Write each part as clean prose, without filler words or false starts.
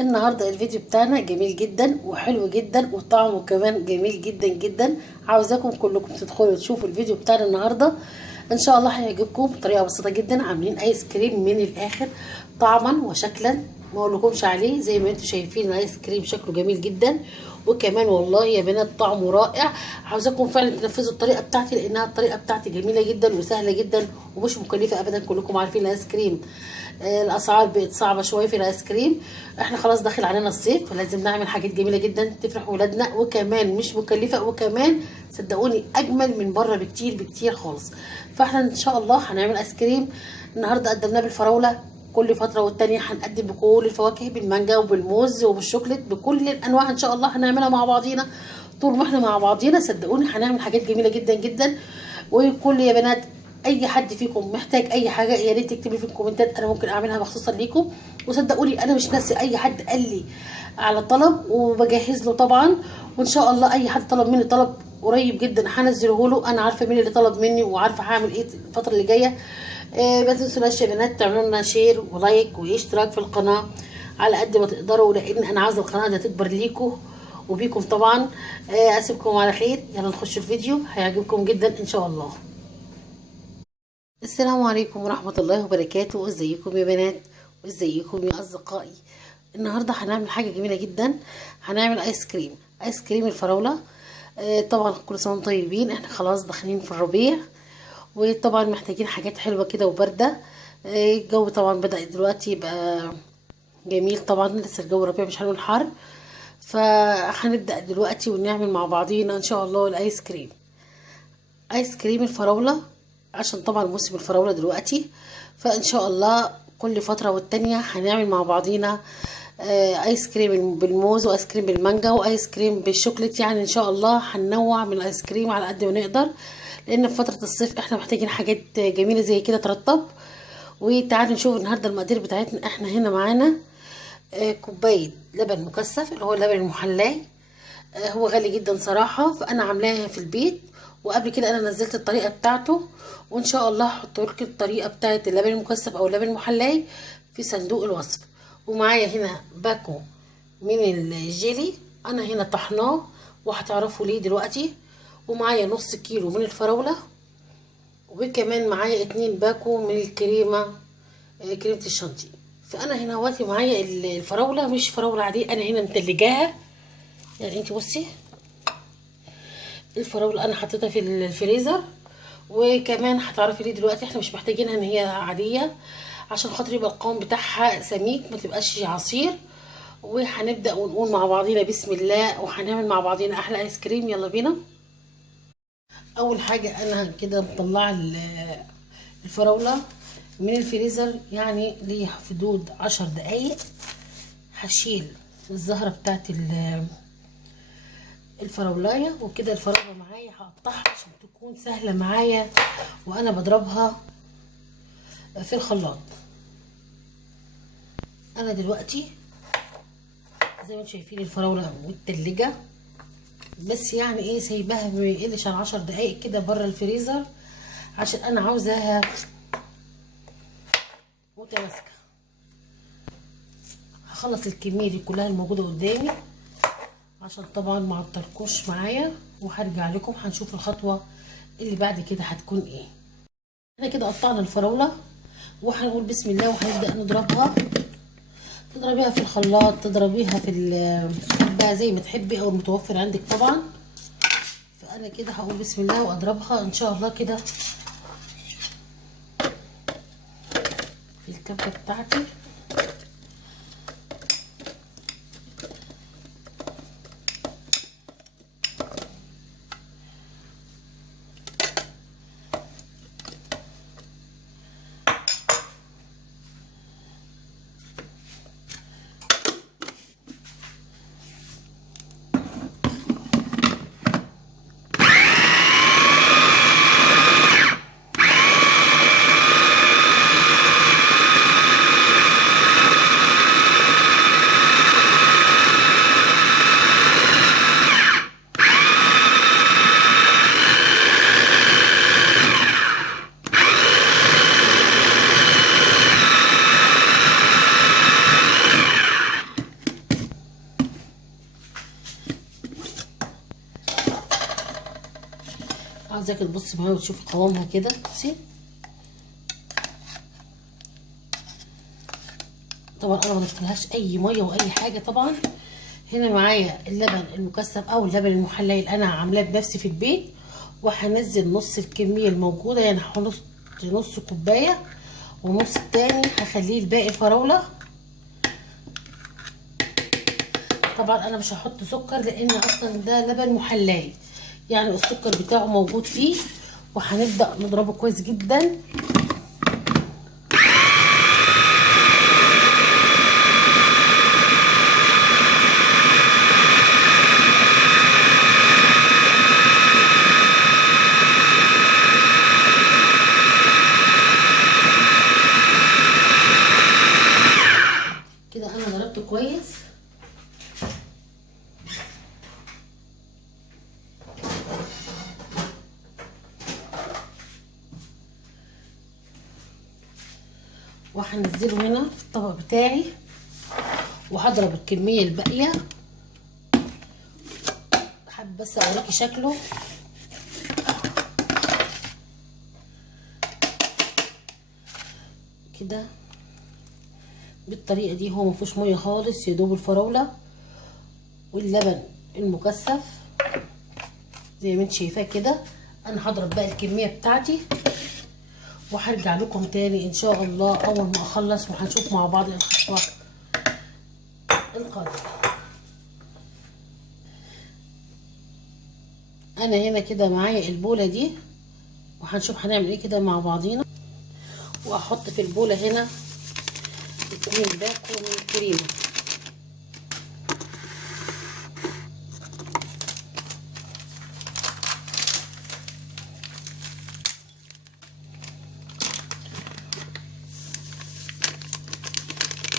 النهارده الفيديو بتاعنا جميل جدا وحلو جدا وطعمه كمان جميل جدا جدا. عاوزاكم كلكم تدخلوا تشوفوا الفيديو بتاعنا النهارده، ان شاء الله هيعجبكم. بطريقه بسيطه جدا عاملين ايس كريم من الاخر، طعما وشكلا ما اقولكمش عليه. زي ما انتم شايفين الايس كريم شكله جميل جدا، وكمان والله يا بنات طعمه رائع. عاوزاكم فعلا تنفذوا الطريقه بتاعتي، لانها الطريقه بتاعتي جميله جدا وسهله جدا ومش مكلفه ابدا. كلكم عارفين الايس كريم الاسعار بقت صعبه شويه في الايس كريم. احنا خلاص داخل علينا الصيف، فلازم نعمل حاجات جميله جدا تفرح ولادنا، وكمان مش مكلفه، وكمان صدقوني اجمل من بره بكتير بكتير خالص. فاحنا ان شاء الله هنعمل ايس كريم. النهارده قدمناه بالفراوله، كل فتره والتانيه هنقدم بكل الفواكه، بالمانجا وبالموز وبالشوكليت، بكل الانواع ان شاء الله هنعملها مع بعضينا. طول ما احنا مع بعضينا صدقوني هنعمل حاجات جميله جدا جدا. وكل يا بنات اي حد فيكم محتاج اي حاجه يا ريت تكتب لي في الكومنتات، انا ممكن اعملها مخصوصا ليكم. وصدقوني انا مش ناسي اي حد قال لي على طلب وبجهز له طبعا. وان شاء الله اي حد طلب مني طلب قريب جدا هنزله له. انا عارفه مين اللي طلب مني وعارفه هعمل ايه الفتره اللي جايه. ما تنسوناش يا بنات تعملوا لنا شير ولايك واشتراك في القناه على قد ما تقدروا، لان انا عاوزه القناه دي تكبر ليكم وبيكم طبعا. اسيبكم على خير، يلا نخش الفيديو هيعجبكم جدا ان شاء الله. السلام عليكم ورحمة الله وبركاته. ازيكم يا بنات وازيكم يا اصدقائي؟ النهاردة هنعمل حاجة جميلة جدا، هنعمل ايس كريم. ايس كريم الفراولة. طبعا كل سنة وانتم طيبين، احنا خلاص داخلين في الربيع، وطبعا محتاجين حاجات حلوة كده وباردة. الجو طبعا بدأ دلوقتي يبقى جميل، طبعا لسه الجو ربيع مش هنقول حر. فهنبدأ دلوقتي ونعمل مع بعضينا ان شاء الله الايس كريم. ايس كريم الفراولة عشان طبعا موسم الفراولة دلوقتي، فان شاء الله كل فترة والتانية هنعمل مع بعضينا ايس كريم بالموز وايس كريم بالمانجا وايس كريم بالشوكليت. يعني ان شاء الله هننوع من الايس كريم على قد ما نقدر، لان في فترة الصيف احنا محتاجين حاجات جميلة زي كده ترطب. وتعالوا نشوف النهاردة المقادير بتاعتنا. احنا هنا معانا كوباية لبن مكثف اللي هو اللبن المحلاي. هو غالي جدا صراحة، فانا عاملاها في البيت، وقبل كده انا نزلت الطريقة بتاعته، وان شاء الله هحط لكم الطريقة بتاعة اللبن المكثف او اللبن المحلاي في صندوق الوصف. ومعايا هنا باكو من الجيلي، انا هنا طحناه وهتعرفوا ليه دلوقتي. ومعايا نص كيلو من الفراولة، وكمان معايا 2 باكو من الكريمة، كريمة الشانتيه. فانا هنا اهوتي معايا الفراولة مش فراولة عادية، انا هنا متلجاها. يعني انت بصي الفراولة انا حطيتها في الفريزر. وكمان هتعرفي ليه دلوقتي احنا مش محتاجينها ان هي عادية، عشان خاطر يبقى القوام بتاعها سميك ما تبقاش عصير. وهنبدأ ونقول مع بعضينا بسم الله، وهنعمل مع بعضينا احلى ايس كريم. يلا بينا. اول حاجة انا كده مطلعة الفراولة من الفريزر، يعني ليه حدود 10 دقايق. هشيل الزهرة بتاعت الفراولايه، وكده الفراوله معايا هقطعها عشان تكون سهله معايا وانا بضربها في الخلاط. انا دلوقتي زي ما انتم شايفين الفراوله متلجه، بس يعني ايه سايباها ما يقلش عن 10 دقايق كده بره الفريزر، عشان انا عاوزاها متماسكه. هخلص الكميه دي كلها الموجوده قدامي عشان طبعا ما عطلكوش معايا، وهرجع لكم هنشوف الخطوه اللي بعد كده هتكون ايه. احنا كده قطعنا الفراوله وهنقول بسم الله وهنبدا نضربها. تضربيها في الخلاط، تضربيها في بقى زي ما تحبي او المتوفر عندك طبعا. فانا كده هقول بسم الله واضربها ان شاء الله كده في الكبه بتاعتي. عاوزاكي تبصي معايا وتشوفي قوامها كده. بصي طبعا انا ما ضفتلهاش اي ميه واي حاجه. طبعا هنا معايا اللبن المكثف او اللبن المحلي اللي انا عاملاه بنفسي في البيت، وهنزل نص الكميه الموجوده، يعني هحط نص كوبايه، ونص التاني هخليه الباقي الفراوله. طبعا انا مش هحط سكر لان اصلا ده لبن محلي، يعني السكر بتاعه موجود فيه. وهنبدا نضربه كويس جدا. كده انا ضربته كويس. وهنزله هنا في الطبق بتاعي، وهضرب الكميه الباقيه. حابه بس اوريكي شكله. كده بالطريقه دي، هو مفيهوش ميه خالص، يا دوب الفراوله واللبن المكثف زي ما انت شايفاه كده. انا هضرب بقى الكميه بتاعتي وهرجع لكم تاني ان شاء الله اول ما اخلص، وهنشوف مع بعض الخطوه القادمه. انا هنا كده معايا البوله دي، وهنشوف هنعمل ايه كده مع بعضينا. واحط في البوله هنا 2 باكو من الكريمه.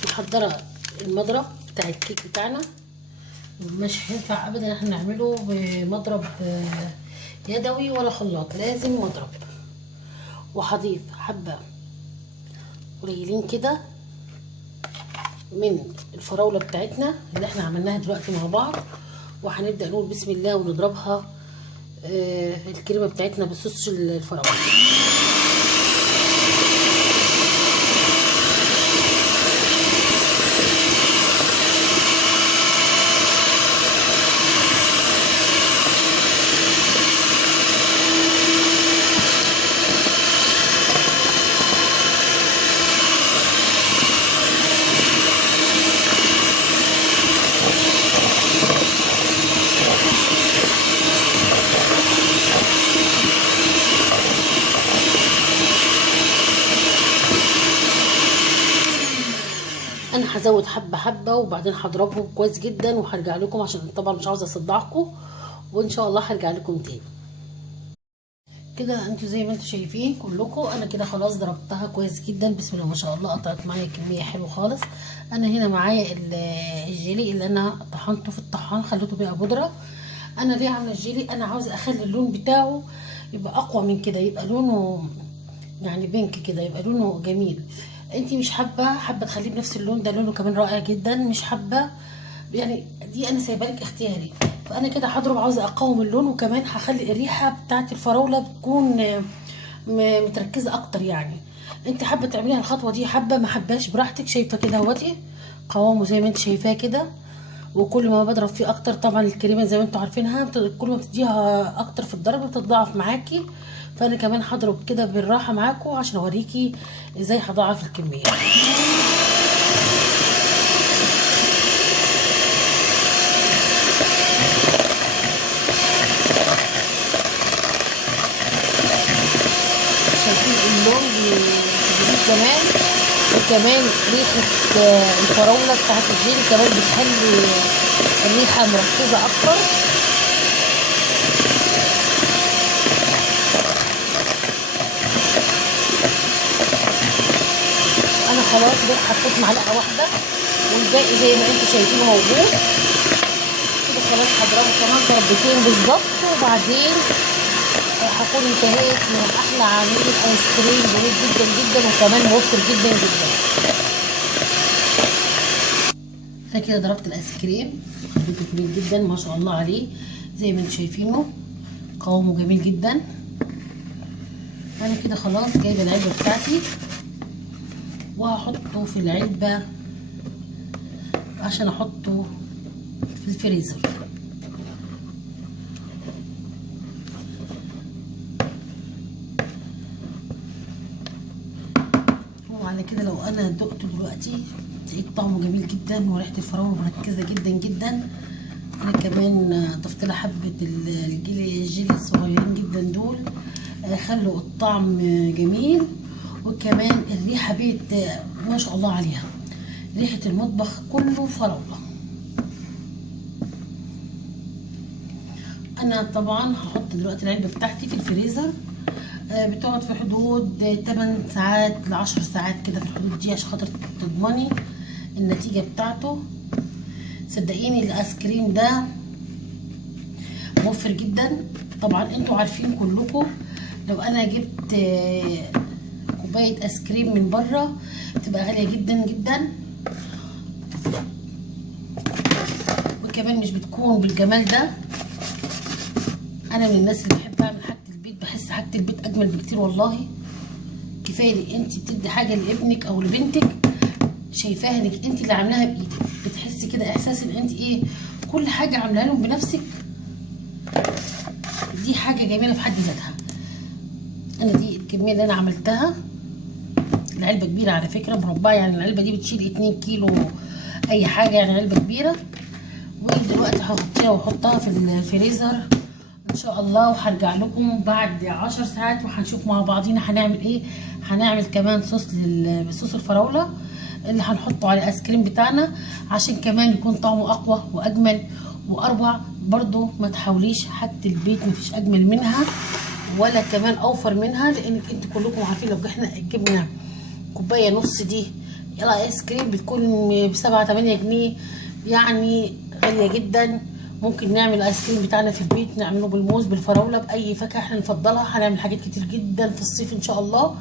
محضره المضرب بتاع الكيك بتاعنا، مش هينفع ابدا احنا نعمله بمضرب يدوي ولا خلاط، لازم مضرب. وهضيف حبه قليلين كده من الفراوله بتاعتنا اللي احنا عملناها دلوقتي مع بعض، وهنبدا نقول بسم الله ونضربها الكريمه بتاعتنا بصوص الفراوله. انا هزود حبه حبه وبعدين هضربهم كويس جدا، وهرجع لكم عشان طبعا مش عاوزه اصدعكم، وان شاء الله هرجع لكم تاني. كده انتوا زي ما انتوا شايفين كلكم، انا كده خلاص ضربتها كويس جدا. بسم الله ما شاء الله، قطعت معايا كميه حلوه خالص. انا هنا معايا الجيلي اللي انا طحنته في الطحان، خليته بقى بودره. انا ليه عامله الجيلي؟ انا عاوزه اخلي اللون بتاعه يبقى اقوى من كده، يبقى لونه يعني بينك كده، يبقى لونه جميل. انتي مش حابه تخليه بنفس اللون ده، لونه كمان رائع جدا. مش حابه يعني، دي انا سايبه لك اختياري. فانا كده هضرب، عاوزه اقاوم اللون، وكمان هخلي الريحه بتاعت الفراوله بتكون متركزه اكتر. يعني انت حابه تعمليها الخطوه دي، حابه ما حباش براحتك. شايفه كده اهوتي قوامه زي ما انت شايفاه كده. وكل ما بضرب فيه اكتر، طبعا الكريمه زي ما انتوا عارفينها كل ما بتديها اكتر في الضرب بتتضاعف معاكي. فانا كمان هضرب كده بالراحه معاكم عشان اوريكي ازاي هضاعف الكميه. شايفين اللون بيديك كمان، وكمان ريحه الفراوله بتاعت الجيلي كمان بتخلي الريحه مركزه اكتر. انا خلاص بقى حطيت معلقه واحده، والباقي زي ما انتوا شايفينه موجود كده. خلاص هضربه كمان ضربتين بالظبط، وبعدين هكون انتهيت من احلى عميل ايس كريم جميل جدا جدا، وكمان موفر جدا جدا. انا كده ضربت الايس كريم، خليته جميل جدا ما شاء الله عليه، زي ما انتم شايفينه قوامه جميل جدا. انا كده خلاص جايبه العلبه بتاعتي وهحطه في العلبه عشان احطه في الفريزر. وعلى كده لو انا دقته دلوقتي لقيت طعمه جميل جدا وريحه الفراوله مركزه جدا جدا. انا كمان ضفت لها حبه الجيلي الصغيرين جدا دول، خلوا الطعم جميل. وكمان الريحه بيت ما شاء الله عليها، ريحه المطبخ كله فراوله. انا طبعا هحط دلوقتي العلبه بتاعتي في الفريزر، بتقعد في حدود 8 ساعات ل 10 ساعات كده، في الحدود دي عشان خاطر تضمني النتيجه بتاعته. صدقيني الايس كريم ده موفر جدا. طبعا انتوا عارفين كلكم لو انا جبت كوبايه ايس كريم من بره بتبقى غاليه جدا جدا، وكمان مش بتكون بالجمال ده. انا من الناس اللي بحب اعمل حاجه البيت، بحس حاجه البيت اجمل بكتير والله. كفايه انت بتدي حاجه لابنك او لبنتك شايفاها انك انت اللي عاملاها بايدك، بتحسي كده احساس ان انت ايه كل حاجه عاملاها لهم بنفسك. دي حاجه جميله في حد ذاتها. انا دي الكميه اللي انا عملتها، العلبه كبيره على فكره مربعه، يعني العلبه دي بتشيل 2 كيلو اي حاجه، يعني علبه كبيره. ودلوقتي هغطيها واحطها في الفريزر ان شاء الله، وهرجع لكم بعد 10 ساعات وهنشوف مع بعضينا هنعمل ايه. هنعمل كمان صوص الفراوله اللي هنحطه على الايس كريم بتاعنا عشان كمان يكون طعمه اقوى واجمل واروع. برضو ما تحاوليش حاجه البيت مفيش اجمل منها ولا كمان اوفر منها، لانك انتوا كلكم عارفين لو احنا جبنا كوبايه نص دي يلا ايس كريم بتكون ب7 8 جنيه، يعني غاليه جدا. ممكن نعمل ايس كريم بتاعنا في البيت، نعمله بالموز بالفراوله باي فاكهه احنا نفضلها. هنعمل حاجات كتير جدا في الصيف ان شاء الله،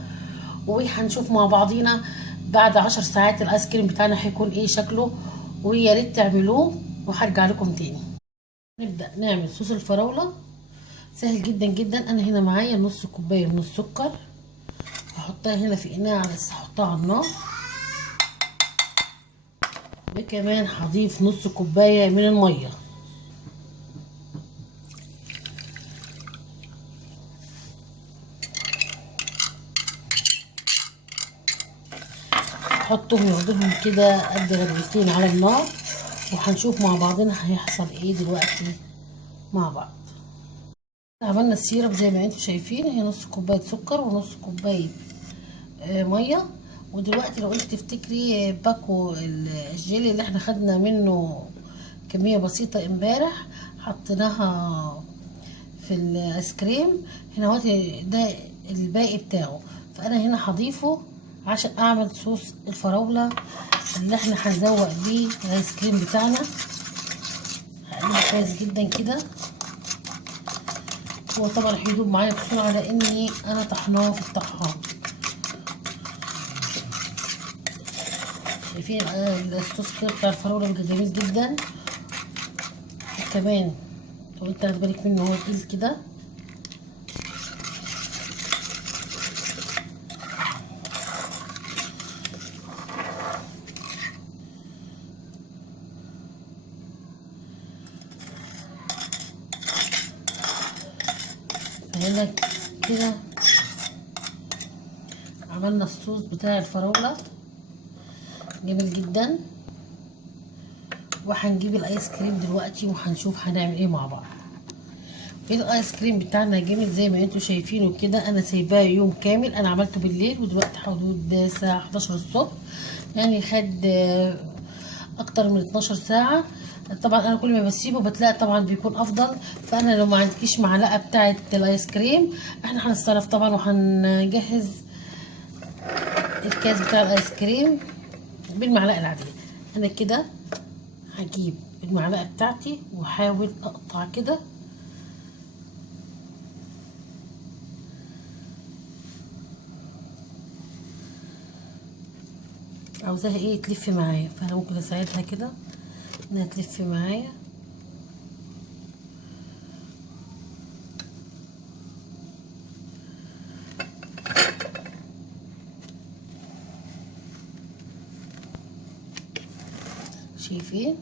وهنشوف مع بعضينا بعد 10 ساعات الايس كريم بتاعنا هيكون ايه شكله. ويا ريت تعملوه وهرجع لكم تاني. نبدا نعمل صوص الفراوله، سهل جدا جدا. انا هنا معايا نص كوبايه من السكر، هحطها هنا في اناء هحطها على النار، وكمان هضيف نص كوبايه من الميه. هحطهم ياخدولهم كده قد غلوتين على النار، وهنشوف مع بعضنا هيحصل ايه دلوقتي مع بعض. عملنا السيرب زي ما انتم شايفين، هي نص كوبايه سكر ونص كوبايه ميه. ودلوقتي لو انت تفتكري باكو الجيلي اللي احنا خدنا منه كميه بسيطه امبارح حطيناها في الايس كريم، هنا اهوت ده الباقي بتاعه. فانا هنا هضيفه عشان اعمل صوص الفراوله اللي احنا هنزوق بيه الايس كريم بتاعنا. هقلبه كويس جدا كده. هو طبعا هيدوب معايا بسرعه لاني انا طحناه في الطحان. شايفين الصوص كده بتاع الفراوله بيبقى جميل جدا. وكمان لو انت واخد بالك منه هو تقيل كده. هنا كده عملنا الصوص بتاع الفراولة جميل جدا. وهنجيب الايس كريم دلوقتي وهنشوف هنعمل ايه مع بعض. الايس كريم بتاعنا جامد زي ما انتم شايفينه كده. انا سايباه يوم كامل، انا عملته بالليل ودلوقتي حدود الساعه 11 الصبح، يعني خد اكتر من 12 ساعه. طبعا انا كل ما بسيبه بتلاقي طبعا بيكون افضل. فانا لو ما عندكيش معلقه بتاعه الايس كريم احنا هنتصرف طبعا وهنجهز الكاس بتاع الايس كريم بالمعلقه العاديه. انا كده هجيب المعلقه بتاعتي واحاول اقطع كده عاوزاها ايه تلف معايا، فانا ممكن اساعدها كده انها تلف معايا. شايفين؟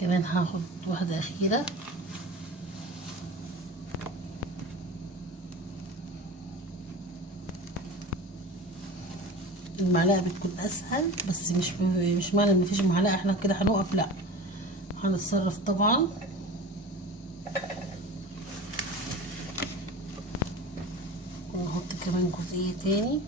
كمان هاخد واحدة أخيرة. المعلقة بتكون أسهل، بس مش معنى إن مفيش معلقة احنا كده هنقف، لأ هنتصرف طبعا. ونحط كمان جزئية تاني.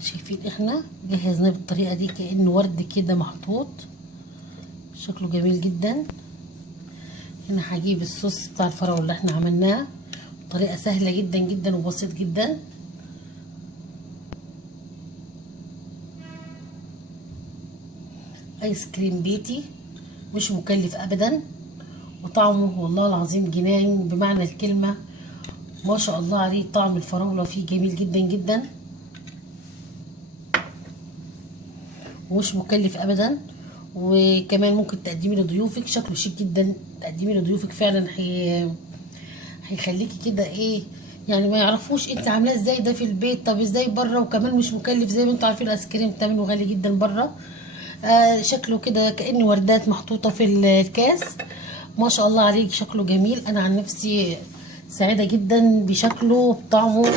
شايفين احنا جهزناه بالطريقة دي كأنه ورد كده محطوط، شكله جميل جدا. هنا هجيب الصوص بتاع الفراولة اللي احنا عملناه بطريقة سهلة جدا جدا وبسيط جدا. ايس كريم بيتي مش مكلف ابدا، وطعمه والله العظيم جنان بمعنى الكلمة، ما شاء الله عليه. طعم الفراولة فيه جميل جدا جدا ومش مكلف ابدا. وكمان ممكن تقدمي لضيوفك، شكله شيك جدا. تقدمي لضيوفك فعلا هيخليكي كده ايه يعني، ما يعرفوش انت عاملاه ازاي ده في البيت، طب ازاي بره، وكمان مش مكلف زي ما انتوا عارفين الايس كريم ثمنه غالي جدا بره. شكله كده كأن وردات محطوطة في الكاس، ما شاء الله عليك، شكله جميل. انا عن نفسي سعيدة جدا بشكله بطعمه.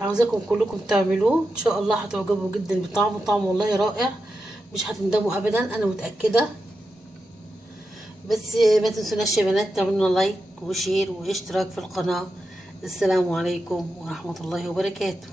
عاوزاكم كلكم تعملوه ان شاء الله، هتعجبوا جدا بطعمه. طعمه والله رائع، مش هتندموا ابدا، انا متأكدة. بس ما تنسوناش يا بنات تعملوا لايك وشير واشتراك في القناة. السلام عليكم ورحمة الله وبركاته.